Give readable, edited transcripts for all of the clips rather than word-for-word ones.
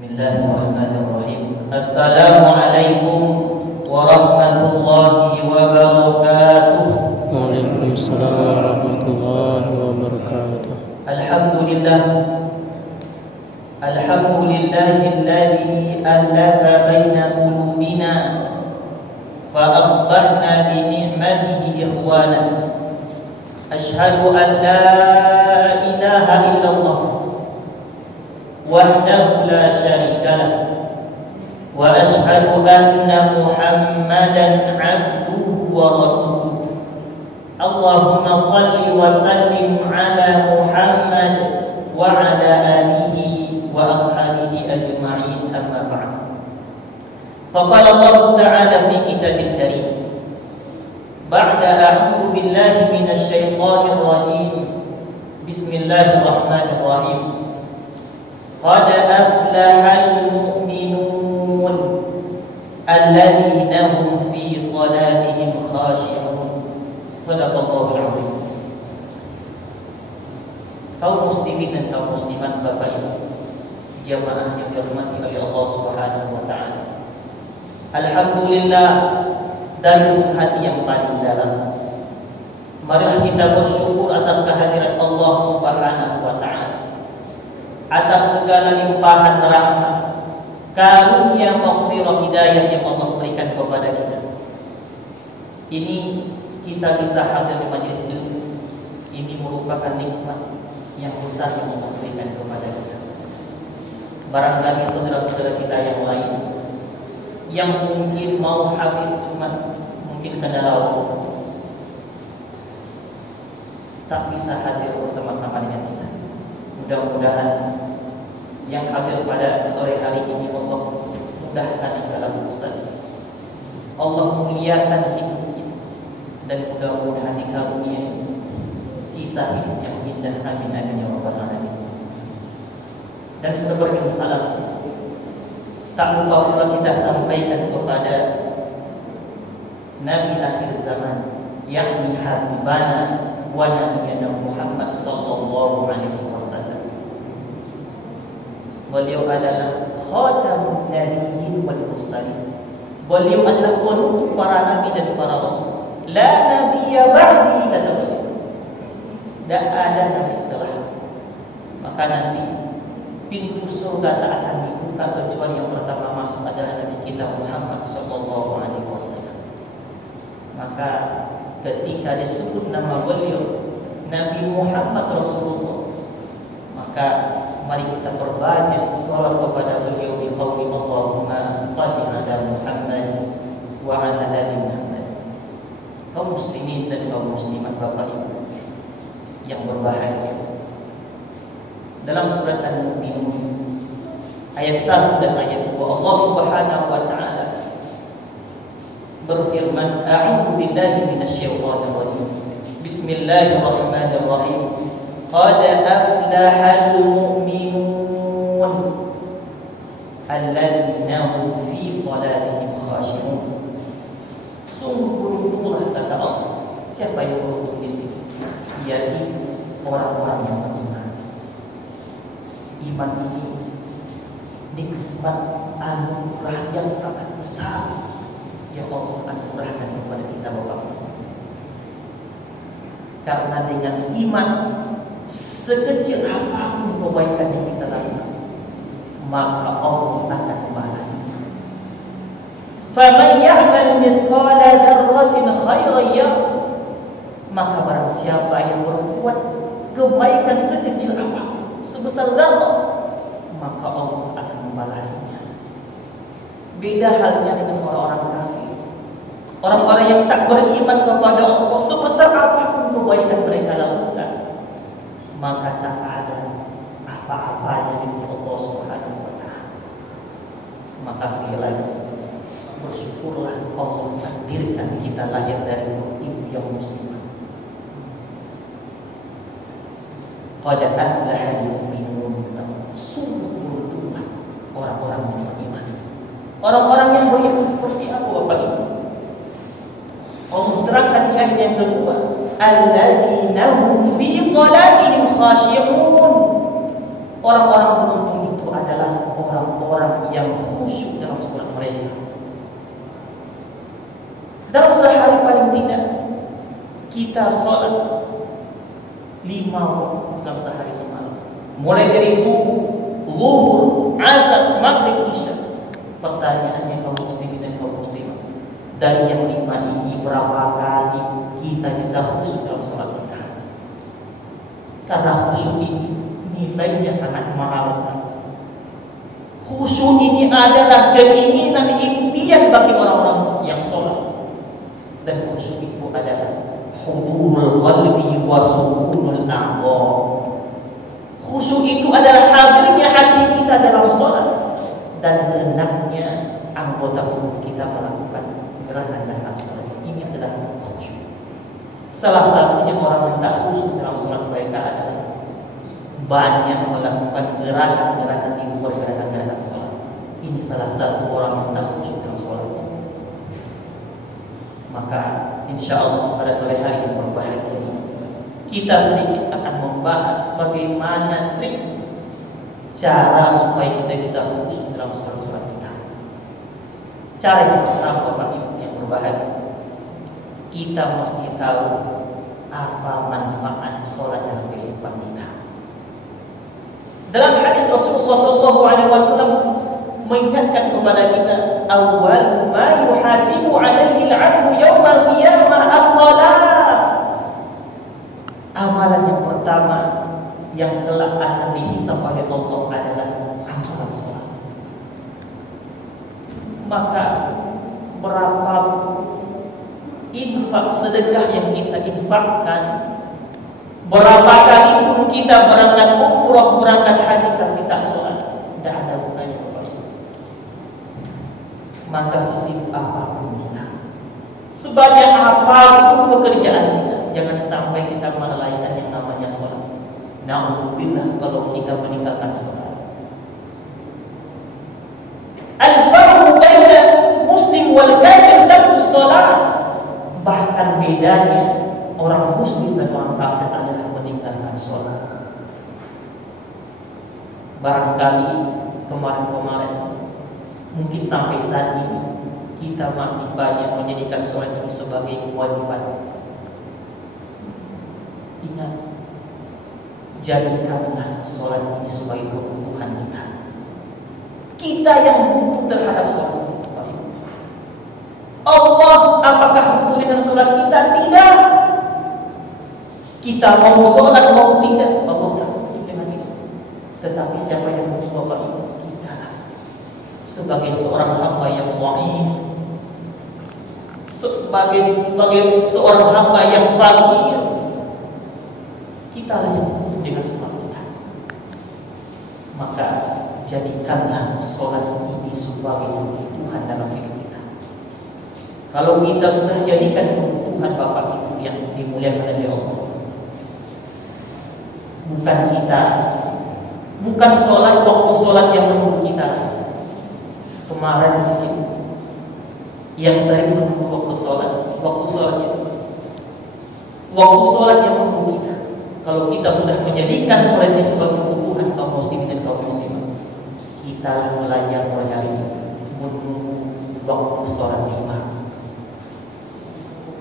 Bismillahirrahmanirrahim. Assalamualaikum warahmatullahi wabarakatuh. Waalaikumsalam warahmatullahi wabarakatuh. Alhamdulillah. Alhamdulillahilladzi alafa baina qulubina fa asbahna bi ni'matihi ikhwana. Asyhadu an la ilaha illallah wahdahu la syarika lah wa asyhadu anna Muhammadan 'abduhu wa rasuluh. Allahumma shalli wa sallim ala Muhammad wa ala alihi wa ashabihi ajma'in, amma ba'd. Faqala Allah ta'ala fi kitabil karim ba'da a'udzu billahi minasy syaithanir rajim. Bismillahirrahmanirrahim. Qad aflahal mu'minun alladzina hum fi salatihim khashi'un. Shadaqallahul 'azim. Kaum muslimin dan kaum muslimat, Bapak Ibu jamaah yang dirahmati oleh Allah Subhanahu wa taala. Alhamdulillah, dari hati yang paling dalam, marilah kita bersyukur atas kehadiran Allah Subhanahu wa taala, atas segala limpahan rahmat, karunia, maghfirah, hidayah yang Allah berikan kepada kita. Ini kita bisa hadir di majelis ilmu. Ini merupakan nikmat yang besar yang Allah berikan kepada kita. Barangkali saudara-saudara kita yang lain yang mungkin mau hadir cuma mungkin kendala waktu, tak bisa hadir bersama-sama dengan kita. Mudah-mudahan yang hadir pada sore hari ini Allah mudahkan segala urusan, Allah muliakan hidup kita, dan mudah-mudahan dikarunia sisa hidup yang indah. Amin amin ya rabbal alamin. Dan sudah berikan salam, tak lupa pula kita sampaikan kepada Nabi akhir zaman, yakni habibana wa nabiyana Muhammad sallallahu alaihi wasallam. Beliau adalah khatamun nabiyyin wal mursalin. Beliau adalah penutup para nabi dan para rasul. La nabiyya ba'di, kata beliau. Tak ada nabi setelah. Maka nanti pintu surga tak akan dibuka kecuali yang pertama masuk adalah Nabi kita Muhammad sallallahu alaihi wasallam. Maka ketika disebut nama beliau Nabi Muhammad Rasulullah, maka mari kita perbanyak salawat kepada beliau bi qauli Allahumma shalli ala Muhammad wa ala ali Muhammad. Kaum muslimin dan kaum muslimat, Bapak Ibu yang berbahagia, dalam surat Al-Mu'minun ayat 1 dan ayat 2 Allah Subhanahu wa taala berfirman, a'udzu billahi minasyaitonir rajim. Bismillahirrahmanirrahim. Qad aflahal mu'minun alladzina hum fi salatihim khashi'un. Sungguh beruntunglah, kata Allah, siapa yang beruntung di sini, yaitu orang-orang yang beriman. Iman ini nikmat anugerah yang sangat besar yang Allah anugerahkan kepada kita, Bapak. Karena dengan iman, sekecil apapun kebaikan yang kita lakukan, maka Allah akan membalasnya. Faman ya'mal mithqala dzarratin khairan yarah. Maka barang siapa yang berbuat kebaikan sekecil apapun, sebesar zarrah, maka Allah akan membalasnya. Beda halnya dengan orang-orang kafir, orang-orang yang tak beriman kepada Allah. Sebesar apapun kebaikan mereka lakukan, maka tak ada apa-apanya di sisi Allah Subhanahu wa taala. Maka sekali lagi bersyukurlah Allah takdirkan kita lahir dari ibu yang muslimah. Qad aflahal mu'minun. Sungguh beruntunglah orang-orang yang beriman. Orang-orang yang beriman seperti apa, Bapak Ibu? Allah terangkan di ayat yang kedua, alladzina hum fi salatihim khashi'un. Orang-orang beruntung itu adalah adalah orang-orang yang khusyuk dalam sholat mereka. Dalam sehari paling tidak kita sholat 5 waktu dalam sehari semalam. Mulai dari subuh, zuhur, asar, maghrib, isya. Pertanyaannya kaum muslimin dan kaum muslimah, dari yang 5 ini berapa kali kita bisa khusyuk dalam sholat kita? Karena khusyuk ini nilainya sangat mahal sekali. Khusyuk ini adalah keinginan impian bagi orang-orang yang sholat. Dan khusyuk itu adalah hudurul qalbi wa sukunul a'dha. Khusyuk itu adalah hadirnya hati kita dalam sholat dan tenangnya anggota tubuh kita melakukan gerakan sholat. Ini adalah khusyuk. Salah satunya orang yang tak khusyuk dalam sholat mereka adalah banyak melakukan gerakan-gerakan di luar gerakan-gerakan sholat. Ini salah satu orang yang tak khusyuk dalam sholat. Maka insya Allah pada sore hari yang berbahagia ini kita sedikit akan membahas bagaimana trik cara supaya kita bisa khusyuk dalam sholat kita. Cara yang pertama, Bapak Ibu yang berbahagia, kita mesti tahu apa manfaat sholat dalam kehidupan kita. Dalam hadis Rasulullah SAW mengingatkan kepada kita, awal ma yuhasibu alaihi al-'abdu yawmal qiyamah as-shalah. Amalan yang pertama yang kelak akan dihisab oleh Allah adalah amalan sholat. Maka berapa infak sedekah yang kita infakkan, berapa kali pun kita berangkat umrah, berangkat haji tapi tak sholat, tidak ada gunanya. Maka sesibuk apapun kita, sebanyak apapun pekerjaan kita, jangan sampai kita melalaikan yang namanya sholat. Na'udzubillah kalau kita meninggalkan sholat. Al-farqu baina muslim wal kafir tarkus sholat. Bahkan bedanya orang muslim dan orang kafir adalah meninggalkan sholat. Barangkali kemarin-kemarin, mungkin sampai saat ini kita masih banyak menjadikan sholat ini sebagai kewajiban. Ingat, jadikanlah sholat ini sebagai kebutuhan kita. Kita yang butuh terhadap sholat. Allah apakah butuh dengan sholat kita? Tidak. Kita mau sholat mau tidak, Allah tak butuh dengan itu. Tetapi siapa yang butuh Bapak Ibu? Sebagai seorang hamba yang dhaif, sebagai seorang hamba yang fakir, kita yang butuh dengan sholat kita. Maka jadikanlah sholat ini sebagai kebutuhan dalam hidup kita. Kalau kita sudah jadikan kebutuhan Bapak Ibu yang dimuliakan oleh Allah, bukan sholat waktu sholat yang menunggu kita. Kemarin mungkin yang sering menunggu waktu sholat yang menunggu kita. Kalau kita sudah menjadikan sholat ini sebagai kebutuhan kaum muslimin dan kaum muslimah, kita belajar mulai hari ini menunggu waktu sholat tiba.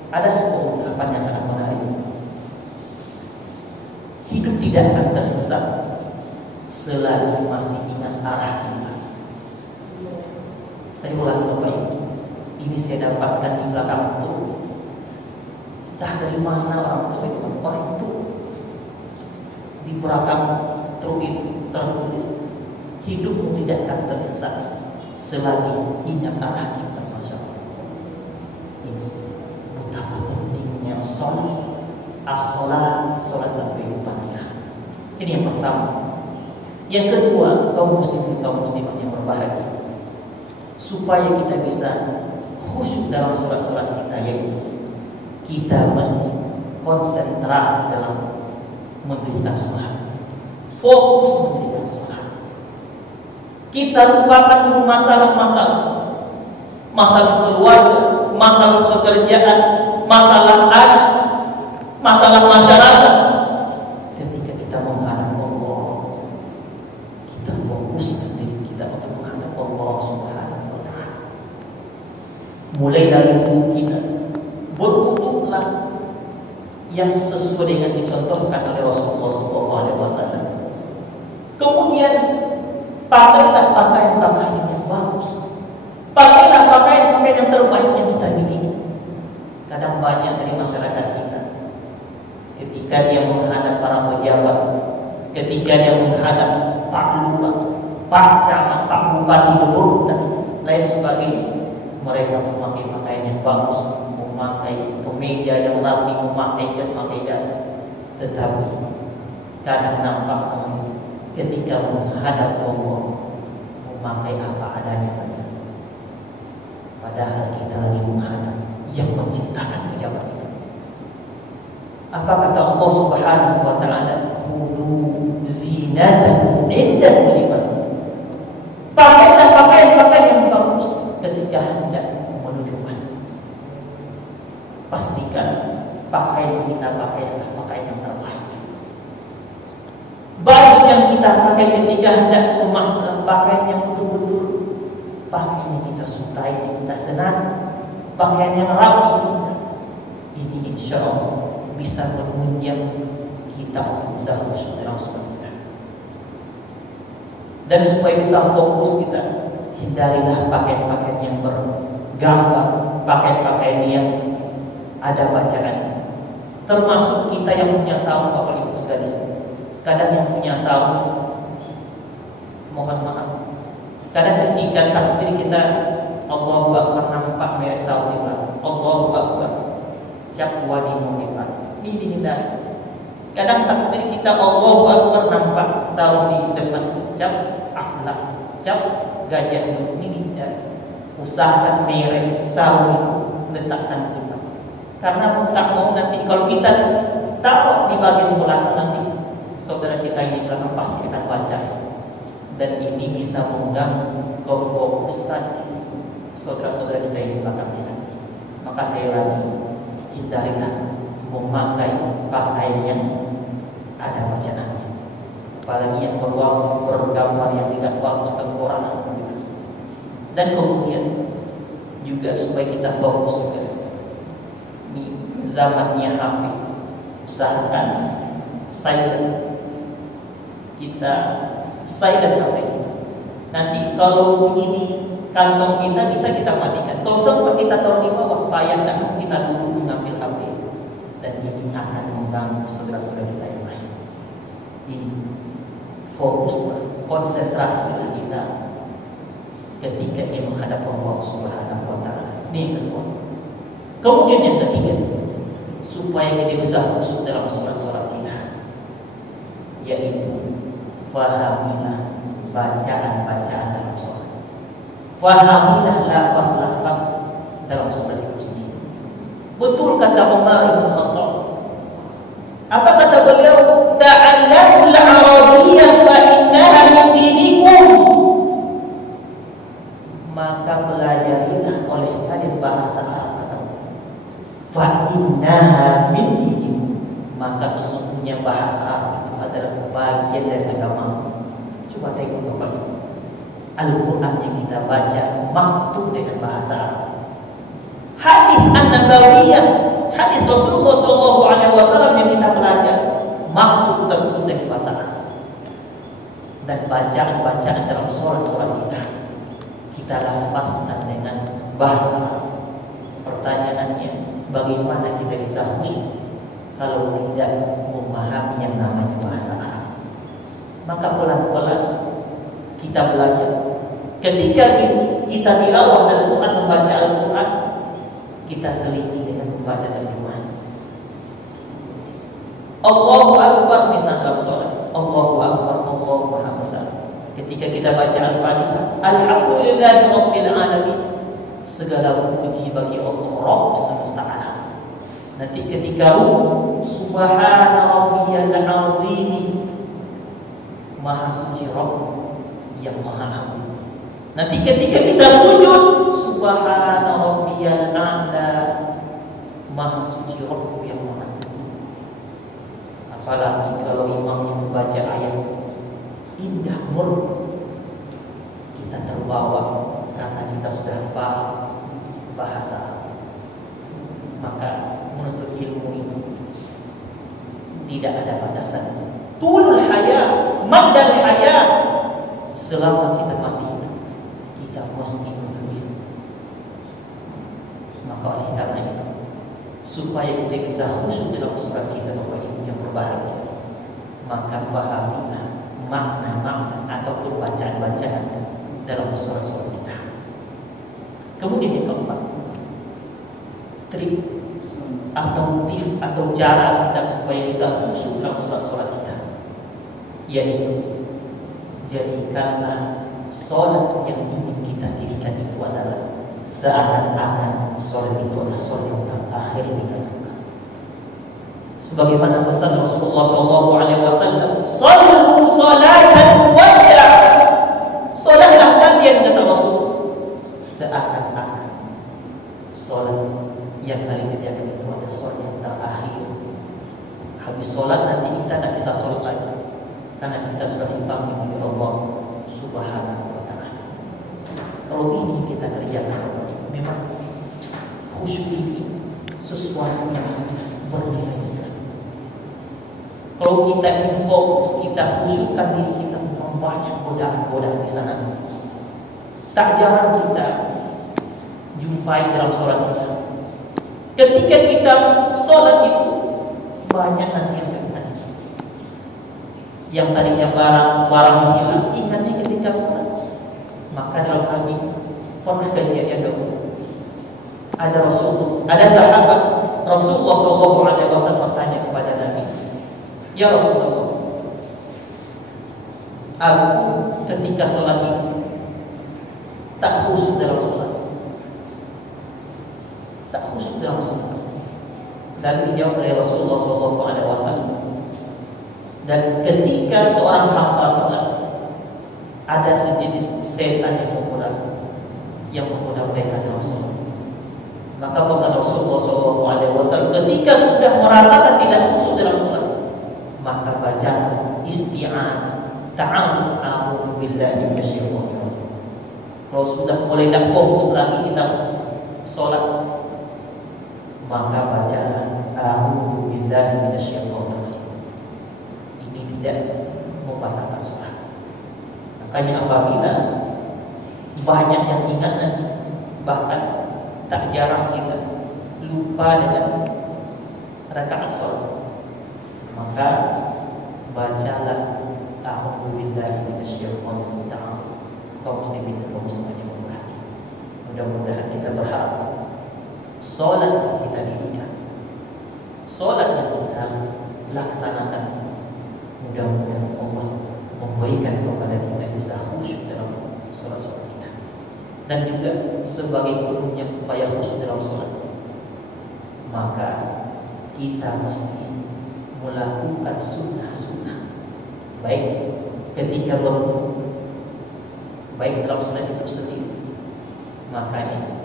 Ada sebuah ungkapan yang sangat menarik. Hidup tidak akan tersesat selagi masih ingat arah kita. Saya ulangi Bapak Ibu, ini saya dapatkan di belakang itu. Entah dari mana orang itu di belakang truk itu tertulis, hidupmu tidak akan tersesat selagi ingat arah kita. Masya Allah. Ini betapa pentingnya sholat, sholat dalam kehidupan kita. Ini yang pertama. Yang kedua, kaum muslimin kaum muslimat yang berbahagia, supaya kita bisa khusyuk dalam sholat-sholat kita, yaitu kita mesti konsentrasi dalam mendirikan sholat, fokus mendirikan sholat. Kita lupakan dulu masalah keluarga, masalah pekerjaan, masalah anak, masalah masyarakat. Ketika kita menghadap Allah, kita fokus mendirikan dari tubuh kita. Berwuduklah yang sesuai dengan dicontohkan oleh Rasulullah SAW. Kemudian pakailah pakaian-pakaian yang bagus. Pakailah pakaian-pakaian yang terbaik yang kita miliki. Kadang banyak dari masyarakat kita, ketika dia menghadap para pejabat, ketika dia menghadap Pak Lurah, Pak Camat, Pak Bupati, Gubernur dan lain sebagainya, mereka memakai pakaian yang bagus, memakai kemeja yang rapi, memakai jas. Tetapi kadang nampak sama ketika menghadap Allah memakai apa adanya saja. Padahal kita lagi menghadap yang menciptakan pejabat itu. Apa kata Allah Subhanahu wa taala? Khudu zinatakum inda kulli masjid. Pakailah pakaian yang bagus ketika hendak menuju masjid. Pastikan pakaian kita pakailah pakaian yang terbaik. Baju yang kita pakai ketika hendak ke masjid, pakaian yang betul-betul pakaian yang kita sukai, yang kita senang, pakaian yang rapi kita. Ini insya Allah bisa menunjang kita untuk bisa khusyuk dalam sholat kita. Dan supaya bisa fokus kita, hindarilah pakaian-pakaian yang bergambar, pakaian-pakaian yang ada bacaan. Termasuk kita yang punya saum, Bapak Ibu sekalian. Kadang yang punya saum, mohon maaf, kadang ketika takbir kita Allahu Akbar nampak merek saum di belakang. Allahu Akbar, cap wadi mu'ifat. Ini dihindari. Kadang takbir kita Allahu Akbar nampak saum di depan, cap atlas, cap gajah. Ini dihindari. Usahakan merek saum letakkan di belakang. Karena tak mau nanti kalau kita taruh di bagian belakang, nanti saudara kita ini belakang pasti kita baca, dan ini bisa mengganggu kefokusan saudara-saudara kita ini belakang kita. Maka saya lagi hindarilah memakai pakaian yang ada bacaannya, apalagi yang bergambar yang tidak bagus, tengkorak. Dan kemudian juga supaya kita fokus juga di zamannya HP, usahakan silent. Kita silent HP kita. Nanti kalau bunyi di kantong kita bisa kita matikan. Kalau sempat kita taruh di bawah, payah dan kita dulu mengambil HP, dan ini akan mengganggu saudara-saudara kita yang lain. Ini fokus, konsentrasi kita ketika dia menghadap Allah Subhanahu wa taala. Ini yang kedua. Kemudian yang ketiga, supaya kita bisa khusyuk dalam sholat kita, yaitu fahamilah bacaan-bacaan dalam sholat. Fahamilah lafaz-lafaz dalam sholat itu sendiri. Betul kata Umar bin Khattab. Apa kata beliau? Ta'allamul arabiyyah fa innaha min dinikum. Maka pelajarilah oleh kalian bahasa Arab, kata fa innaha min dinikum. Maka sesungguhnya bahasa Arab itu adalah bagian dari agama. Coba tengok Bapak Ibu, Al-Quran yang kita baca maktub dengan bahasa Arab. Hadis An-Nabawiyah, hadis Rasulullah SAW yang kita pelajari maktub tertulis dengan bahasa Arab. Dan bacaan-bacaan dalam sholat-sholat kita lafazkan dengan bahasa Arab. Pertanyaannya, bagaimana kita bisa khusyuk kalau tidak memahami yang namanya bahasa Arab? Maka pelan-pelan kita belajar. Ketika kita tilawah Al-Quran, membaca Al-Quran, kita selidiki dengan membaca terjemahan. Allahu Akbar misalnya dalam sholat, Allahu Akbar, Allahu Maha Besar. Ketika kita baca Al-Fatihah, Alhamdulillahi Rabbil Alamin, segala puji bagi Allah Rabb semesta alam. Nanti ketika ruku, Subhana Rabbiyal Azim, Maha suci Rabb yang Maha Agung. Nanti ketika kita sujud, Subhana Rabbiyal A'la, Maha suci Rabb yang Maha Agung. Apalagi kalau imamnya membaca ayat indah murni, kita terbawa karena kita sudah paham bahasa. maka menuntut ilmu itu tidak ada batasan. Tulul haya, maddal haya, selama kita masih hidup kita mesti menuntut ilmu. Maka oleh karena itu, supaya kita bisa khusyuk dalam surat kita bahwa ilmu yang berbahagia, maka fahamilah makna-makna ataupun bacaan-bacaan dalam surat-surat kita. Kemudian yang keempat, trik atau tips atau cara kita supaya bisa khusyuk dalam surat-surat kita, yaitu jadikanlah sholat yang ingin kita dirikan itu adalah seakan-akan sholat itu adalah sholat yang terakhir yang kita lakukan. Sebagaimana pesan Rasulullah SAW, "Sallu salatan wajah." Sholatlah kalian, kata Rasul, seakan-akan sholat yang kalian kerjakan itu adalah sholat yang terakhir. Habis sholat nanti kita tidak bisa sholat lagi, karena kita sudah dipanggil oleh Allah Subhanahu wa Ta'ala. Kalau ini kita kerjakan, memang khusyuk ini sesuatu yang bernilai sekali. Kalau kita ini fokus, kita khusyukkan diri kita, banyak godaan-godaan di sana. Tak jarang kita jumpai dalam sholat kita. Ketika kita sholat itu banyak nanti yang tadinya barang hilang, ingatnya ketika sholat. Maka dalam hal ini pernah kejadian dahulu, ada sahabat Rasulullah SAW bertanya kepada Nabi, "Ya Rasulullah, aku ketika sholat ini tak khusyuk dalam sholat, tak khusyuk dalam sholat." Dan dijawab oleh Rasulullah SAW, dan ketika seorang hamba sholat, ada sejenis setan yang menggoda mereka dalam sholat. Maka pesan Rasulullah SAW, ketika sudah merasakan tidak khusyuk dalam sholat, maka baca isti'anah, ta'awudhu billahi minasyaitonir rajim. Kalau sudah mulai tidak fokus lagi kita sholat, maka baca a'udhu billahi minasyaitonir rajim. Ini tidak membatalkan sholat. Makanya apabila banyak yang ingat nanti, bahkan tak jarang kita lupa dengan rakaat sholat, maka bacalah a'udzu billahi minasyaitonir rajim. Kaum muslimin dan kaum muslimat yang berbahagia, mudah-mudahan kita berharap sholat yang kita dirikan, sholat yang kita laksanakan, mudah-mudahan Allah memberikan kepada kita bisa khusyuk dalam sholat-sholat kita. Dan juga sebagai penunjang supaya khusyuk dalam sholat, maka kita mesti melakukan sunnah-sunnah, baik ketika berwudu, baik dalam sholat itu sendiri. Makanya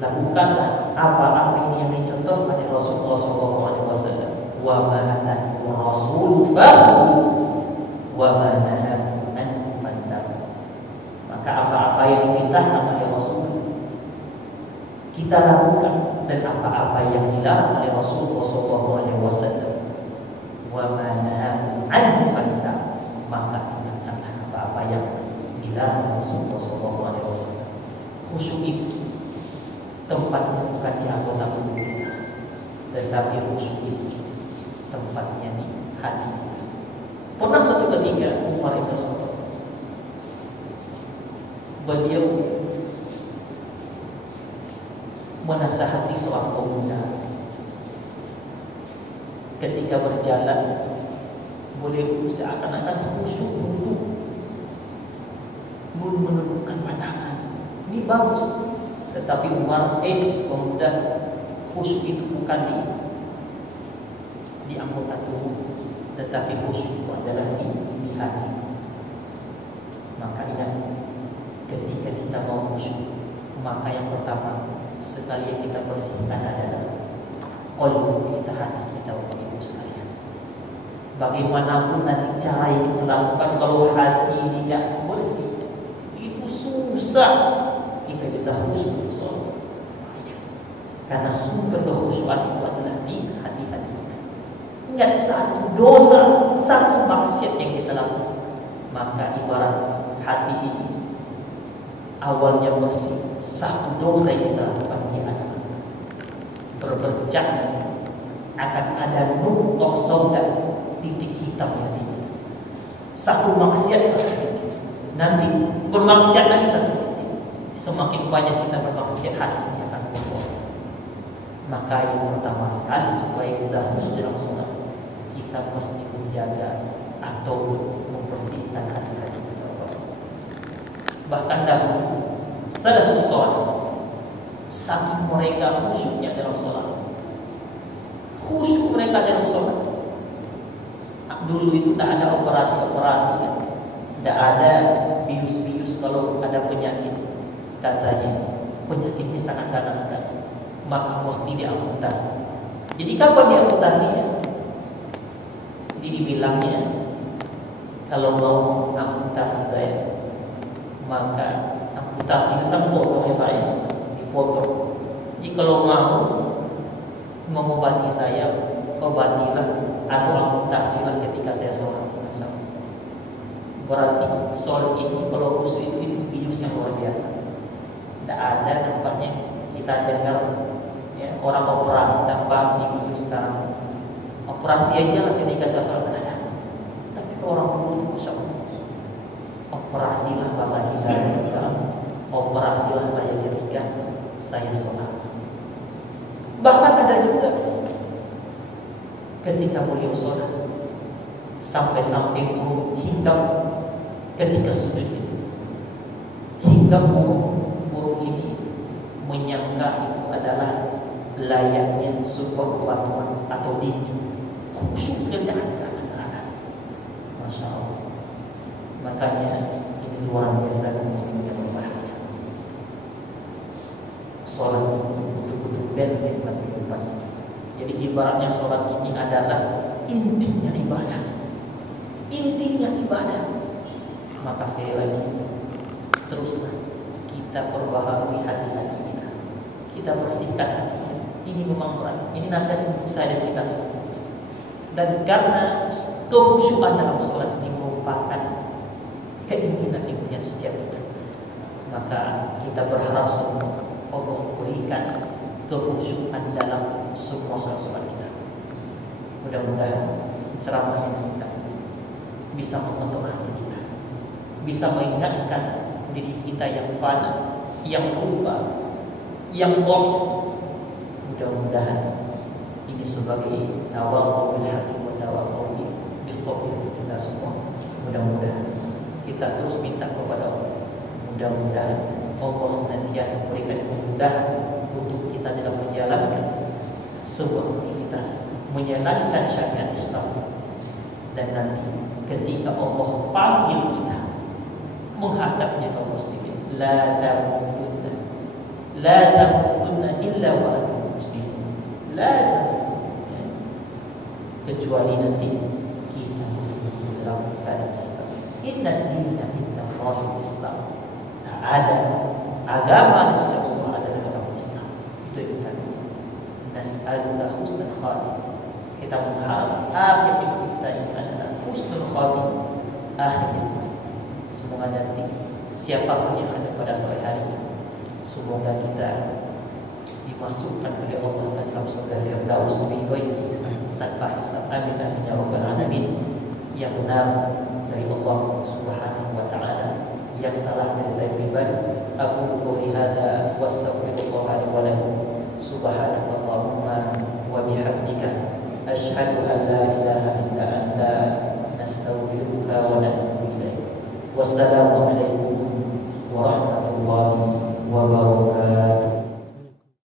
lakukanlah apa-apa ini yang dicontohkan oleh Rasulullah SAW. Wa ma atakum rasulu fahu wa ma nahakum anhu fantahu. Maka apa-apa yang diperintahkan oleh Rasul kita lakukan, dan apa-apa yang dilarang oleh Rasulullah SAW, wa ma nahakum anhu fantahu, maka tinggalkanlah apa-apa yang dilarang oleh Rasulullah SAW. Khusyuk itu tempatnya bukan di anggota tubuh kita, tetapi khusyuk itu tempatnya di hati. Pernah suatu ketika Umar bin Khattab, beliau menasihati seorang pemuda ketika berjalan, beliau seakan-akan khusyuk menundukkan pandangan. Ini bagus, tetapi Umar pemuda, khusyuk itu bukan di anggota tubuh, tetapi khusyuk itu adalah di hati. Maka ingat, ketika kita mau khusyuk, maka yang pertama sekali yang kita bersihkan adalah qalbu kita, hati kita, Bapak Ibu sekalian. Bagaimanapun nanti cara yang kita lakukan, kalau hati tidak bersih, itu susah kita bisa khusyuk sholat. Karena sumber kekhusyuan itu adalah di hati-hati kita. Ingat, satu dosa, satu maksiat yang kita lakukan, maka ibarat hati ini awalnya bersih, satu dosa yang kita lakukan dia adalah berbercak, akan ada nuqtah sauda, titik hitam yang tinggi. Satu maksiat satu titik, nanti bermaksiat lagi satu titik. Semakin banyak kita bermaksiat, hatinya akan kotor. Maka yang pertama sekali supaya bisa khusyuk dalam sholat, kita mesti menjaga atau membersihkan hati kita. Bahkan dahulu salafus saleh, saking mereka khusyuknya dalam sholat, khusyuk mereka dalam sholat. Dulu itu tidak ada operasi-operasi kan? Tidak ada bius-bius kalau ada penyakit. Katanya penyakit ini sangat ganas sekali, maka mesti diamputasi. Jadi kapan diamputasinya? Jadi dibilangnya, kalau mau amputasi saya, maka amputasi tentang potong ya Pak ya, dipotong. Jadi kalau mau mengobati saya, obatilah atau amputasilah ketika saya sholat. Berarti sholat ini kalau khusyuk itu biusnya luar biasa. Tidak ada nampaknya kita dengar ya, orang operasi tanpa bius sekarang. Operasi aja lah ketika saya sholat ada. Tapi orang itu masya Allah, operasilah bahasa kita sekarang. Operasilah saya ketika saya sholat. Bahkan ada juga ketika beliau sholat sampai-sampai burung hinggap ketika sujud itu, hingga burung ini menyangka itu adalah layaknya sebuah batuan atau dinding. Khusyuk sekali dengan gerakan-gerakan. Masya Allah. Makanya ini luar biasa dan yang berbahaya. Sholat betul-betul benteng kehidupan. Jadi ibaratnya sholat ini adalah intinya ibadah. Intinya ibadah. Maka sekali lagi, teruslah kita perbaharui hati-hati kita. Kita bersihkan hati kita. Ini memang berat. Ini nasihat untuk saya dan kita semua. Dan karena kekhusyukan dalam sholat ini merupakan keinginan impian setiap kita, maka kita berharap semua Allah berikan kekhusyukan dalam semua sholat kita. Mudah-mudahan ceramah yang singkat ini bisa membentuk hati kita, bisa mengingatkan diri kita yang fana, yang lupa, yang dhaif. Mudah-mudahan ini sebagai tawassul bil haqqi wa tawassul bis sabr kita semua. Mudah-mudahan kita terus minta kepada Allah. Mudah-mudahan Allah senantiasa memberikan kemudahan untuk kita dalam menjalankan sebuah aktivitas, menjalankan syariat Islam. Dan nanti ketika Allah panggil kita menghadapnya kaum muslimin, la tamutunna illa wa antum muslimun. La tamutunna, kecuali nanti kita dalam keadaan Islam. Inna dina inna Allahul Islam. Tak ada agama di sisi Allah adalah agama Islam. Itu yang kita nas'aluka husnul khatimah. Kita mengharap akhir hidup kita ini adalah husnul khatimah, akhir hidup. Semoga nanti siapapun yang ada pada sore hari ini, semoga kita dimasukkan oleh Allah ke dalam surga Firdaus bighairi hisab, tanpa hisab. Amin amin ya rabbal alamin. Yang benar dari Allah Subhanahu wa taala, yang salah dari saya pribadi. Aku qouli hadza wa astaghfirullah li wa lakum. Subhanakallahumma wa bihamdika asyhadu an